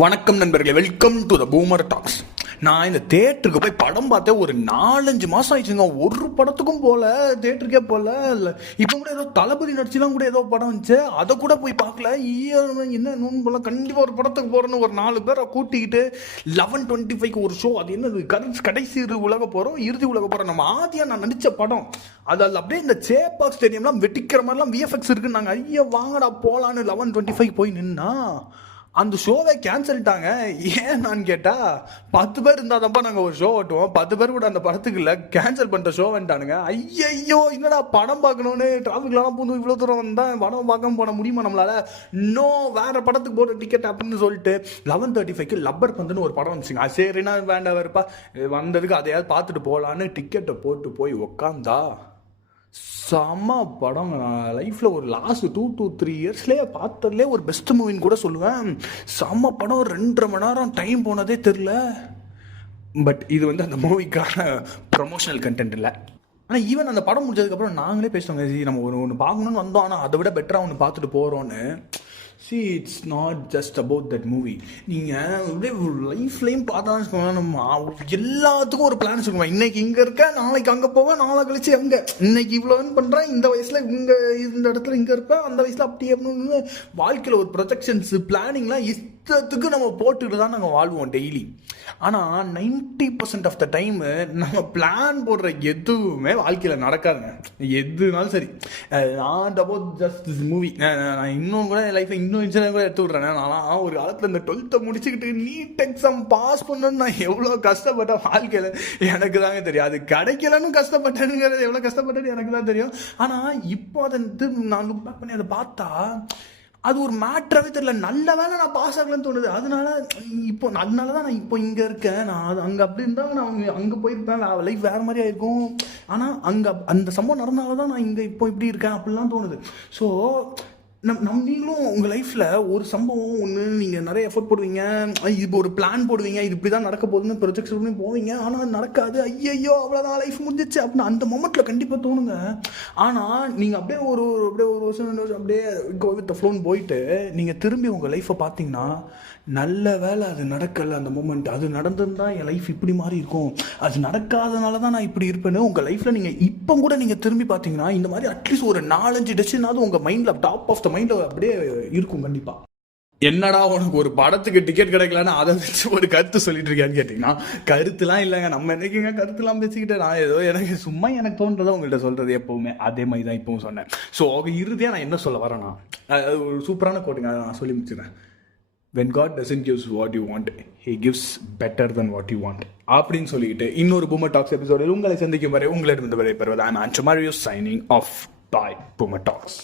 வணக்கம் நண்பர்களே, welcome to the boomer tax. நான் இந்த தேட்டருக்கு போய் படம் பார்த்தேன் ஒரு 4-5 மாதம் ஆயிடுச்சுங்க. ஒரு படத்துக்கும் போல, தேட்டருக்கே போல. இப்போ கூட ஏதோ தளபதி நடிச்சுலாம் கூட ஏதோ படம் வந்துச்சு, அதை கூட போய் பார்க்கல. என்ன போல கண்டிப்பாக ஒரு படத்துக்கு போகிறேன்னு ஒரு 4 பேரை கூட்டிக்கிட்டு 11:25 ஒரு ஷோ. அது என்னது, கடைசி உலக போகிறோம், இறுதி உலக போகிறோம். நம்ம ஆதியாக நான் நடித்த படம் அதில் அப்படியே இந்த சேப்பாக் ஸ்டேடியம்லாம் வெட்டிக்கிற மாதிரிலாம் விஎஃப்எக்ஸ் இருக்குன்னு நாங்கள் ஐயா வாங்கடா போகலான்னு 11:25 போய் நின்னா அந்த ஷோவை கேன்சல்ட்டாங்க. ஏன் நான் கேட்டால் 10 பேர் இருந்தால் தான்ப்பா நாங்கள் ஒரு ஷோ ஓட்டுவோம், 10 பேர் கூட அந்த படத்துக்கு இல்லை, கேன்சல் பண்ணிட்ட ஷோ வந்துட்டானுங்க. ஐயோ என்னடா படம் பார்க்கணுன்னு டிராஃபிக்லாம் பூந்து இவ்வளோ தூரம் வந்தால் படம் பார்க்க போன முடியுமா நம்மளால்? வேறு படத்துக்கு போகிற டிக்கெட் அப்படின்னு சொல்லிட்டு 11:35 லப்பர் பந்துன்னு ஒரு படம் வந்துச்சுங்க. சரின்னா வேண்டாம் வேறுப்பா வந்ததுக்கு அதையாவது பார்த்துட்டு போகலான்னு டிக்கெட்டை போட்டு போய் உக்காந்தா செம்ம படம். நான் லைஃப்பில் ஒரு லாஸ்ட் 2 to 3 இயர்ஸ்லேயே பார்த்ததுலேயே ஒரு பெஸ்ட் மூவின்னு கூட சொல்லுவேன். செம்ம படம். 2.5 மணி நேரம் டைம் போனதே தெரில. பட் இது வந்து அந்த மூவிக்கான ப்ரொமோஷனல் கண்டென்ட் இல்லை. ஆனால் ஈவன் அந்த படம் முடிஞ்சதுக்கப்புறம் நாங்களே பேசுவோங்க, நம்ம ஒன்று பார்க்கணுன்னு வந்தோம், ஆனால் அதை விட பெட்டராக ஒன்று பார்த்துட்டு போகிறோன்னு. It's not just about that movie. நீங்கள் அப்படியே லைஃப்லையும் பார்த்தான்னு நம்ம எல்லாத்துக்கும் ஒரு பிளான் வச்சுக்கோங்க. இன்னைக்கு இங்கே இருக்க, நாளைக்கு அங்கே போவேன், நாளை கழிச்சு அங்கே, இன்னைக்கு இவ்வளோ பண்ணுறேன், இந்த வயசில் இங்கே இந்த இடத்துல இங்கே இருப்பேன், அந்த வயசில் அப்படி அப்படின்னு வாழ்க்கையில் ஒரு ப்ரொஜெக்ஷன்ஸ் பிளானிங்லாம் இஷ்டத்துக்கு நம்ம போட்டுக்கிட்டு தான் நாங்கள் வாழ்வோம் டெய்லி. ஆனால் 90% ஆஃப் த டைமு நம்ம பிளான் போடுற எதுவுமே வாழ்க்கையில் நடக்காதுங்க. எதுனாலும் சரி. Not about just this movie. நான் இன்னும் கூட லைஃப்பில் இன்னும் இன்சிடென்ட் கூட எடுத்து விட்றேன். நான் ஒரு காலத்தில் இந்த 12th முடிச்சுக்கிட்டு நீட் எக்ஸாம் பாஸ் பண்ணணும்னு நான் எவ்வளோ கஷ்டப்பட்டேன் வாழ்க்கையில் எனக்கு தாங்க தெரியும். அது கிடைக்கலன்னு கஷ்டப்பட்டேனுங்கிறது, எவ்வளோ கஷ்டப்பட்டேன்னு எனக்கு தான் தெரியும். ஆனால் இப்போ அதை நான் லுக் பேக் பண்ணி அதை பார்த்தா அது ஒரு மேட்ராகவே தெரியல. நல்ல வேலை நான் பாஸ் ஆகலன்னு தோணுது. அதனால தான் நான் இப்போ இங்கே இருக்கேன். நான் அது அங்கே அப்படி இருந்தால் நான் அங்கே போயிருப்பேன், லைஃப் வேறு மாதிரி ஆயிருக்கும். ஆனால் அங்கே அந்த சம்பவம் நடந்தால தான் நான் இங்கே இப்போ இப்படி இருக்கேன் அப்படிலாம் தோணுது. ஸோ நீங்களும் உங்கள் லைஃப்பில் ஒரு சம்பவம் ஒன்று நீங்கள் நிறைய எஃபோர்ட் போடுவீங்க, இப்போ ஒரு பிளான் போடுவீங்க, இது இப்படி தான் நடக்க போகுதுன்னு ப்ரொஜெக்ட்ஸ் பண்ணி போவீங்க. ஆனால் அது நடக்காது. ஐயோ அவ்வளோதான் லைஃப் முடிஞ்சிச்சு அப்படின்னு அந்த மொமெண்ட்டில் கண்டிப்பாக தோணுங்க. ஆனால் நீங்கள் அப்படியே ஒரு வருஷம் 2 வருஷம் அப்படியே கோ வித் த ஃப்ளோன்னு போயிட்டு நீங்கள் திரும்பி உங்கள் லைஃப்பை பார்த்தீங்கன்னா, நல்ல வேலை அது நடக்கலை அந்த மூமெண்ட். அது நடந்திருந்தா என் லைஃப் இப்படி மாதிரி இருக்கும், அது நடக்காதனால தான் நான் இப்படி இருப்பேன்னு உங்கள் லைஃப்பில் நீங்கள் இப்போ கூட நீங்கள் திரும்பி பார்த்தீங்கன்னா இந்த மாதிரி அட்லீஸ்ட் ஒரு 4-5 டெசிஷனாவது உங்கள் மைண்டில் டாப் ஆஃப் த மைண்டில் அப்படியே இருக்கும் கண்டிப்பாக. என்னடா உனக்கு ஒரு படத்துக்கு டிக்கெட் கிடைக்கலன்னு அதை வச்சு ஒரு கருத்து சொல்லிட்டு இருக்கான்னு கேட்டிங்கன்னா, கருத்துலாம் இல்லைங்க. நம்ம என்னைக்குங்க கருத்துலாம் பேசிக்கிட்டு, நான் ஏதோ எனக்கு தோன்றதை உங்கள்கிட்ட சொல்கிறது எப்போவுமே அதே மாதிரி தான் இப்பவும் சொன்னேன். ஸோ இறுதியாக நான் என்ன சொல்ல வரேன்னா, ஒரு சூப்பரான கோட்டுங்க, அதை நான் சொல்லி முடிச்சுறேன். When God doesn't give what you want, He gives better than what you want. அப்படின்னு சொல்லிட்டு இன்னொரு பூமர் டாக்ஸ் எபிசோடில் உங்களை சந்திக்கும் வரை உங்களிடம் விடைபெறுவது I'm Ancho Mario signing off. Bye, Boomer Talks.